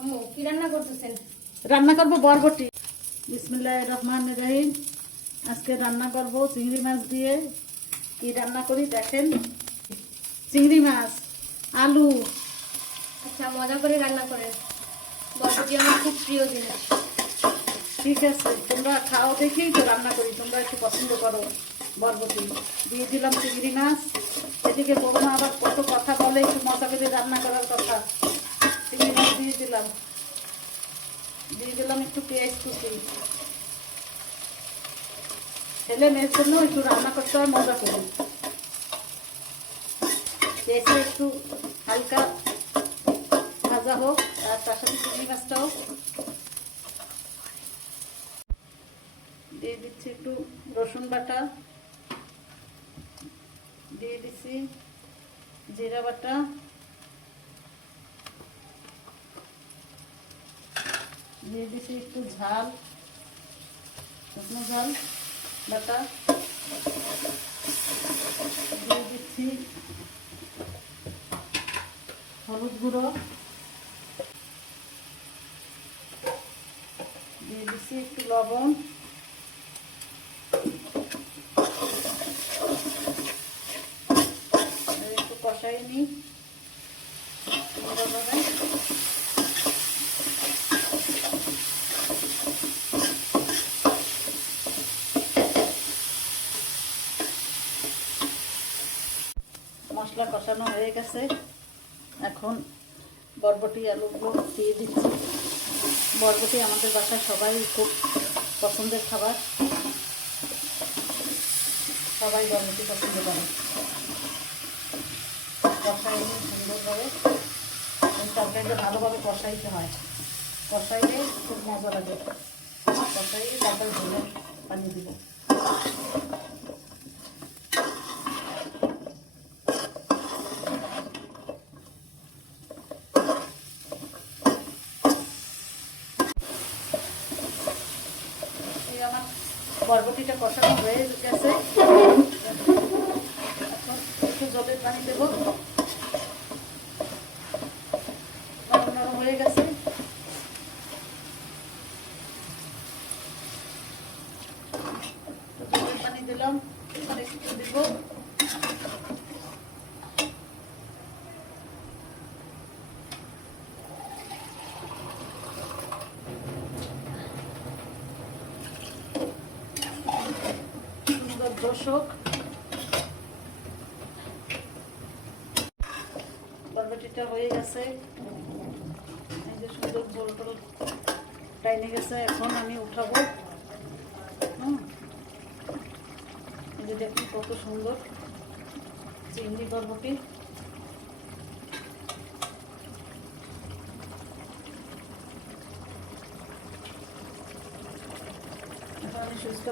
আম্মু কি রান্না করতেছেন? রান্না করব বরবটি। বিসমিল্লাহির রহমানির রহিম। আজকে রান্না করব চিংড়ি মাছ দিয়ে। কি রান্না করি দেখেন। চিংড়ি মাছ, আলু। আচ্ছা, মজা করে রান্না করেন। বরবটি আমার খুব প্রিয় জিনিস। ঠিক আছে, তোমরা খাও দেখেই তো রান্না করি, তোমরা একটু পছন্দ করো বরবটি। দিয়ে দিলাম চিংড়ি মাছ। এদিকে বৌমা আবার কত কথা বলে, একটু মজা করে রান্না করার কথা। চিংড়ি মাছ দিয়ে দিলাম একটু পেঁয়াজ কুচি। ছেলে মেয়ের জন্য একটু রান্না করতে হয় মজা করি। পেঁয়াজটা একটু হালকা ভাজা হোক, আর তার সাথে চিংড়ি মাছটাও দিয়ে দিচ্ছি। একটু রসুন বাটা দিয়ে দিচ্ছি, জিরা বাটা, দিয়ে দিচ্ছি একটু ঝাল, শুকনো ঝাল বাটা, দিয়ে দিচ্ছি হলুদ গুঁড়ো, দিয়ে দিচ্ছি একটু লবণ, একটু কষাই নিই। মশলা কষানো হয়ে গেছে, এখন বরবটি আলুগুলো দিয়ে দিচ্ছি। বরবটি আমাদের বাসায় সবাই খুব পছন্দের খাবার, সবাই বরবটি পছন্দ করে। কষাই নিয়ে সুন্দরভাবে তরকারিটা ভালোভাবে কষাইতে হয়, কষাইলে খুব মজা লাগে। কষাইয়ে তারপরে ধনে পানি দিব। আমার বরবটিটা কষানো হয়ে গেছে, এখন একটু জলের পানি দেবো। নরম নরম হয়ে গেছে, জলের পানি দিলাম, আর একটু দিব। সুন্দর দর্শক, বরবটিটা হয়ে গেছে, এই যে সুন্দর ঝোল টোল টাইনে গেছে। এখন আমি উঠাবো। এই যে দেখুন কত সুন্দর চিংড়ি বরবটি। এখন আমি সুইচটা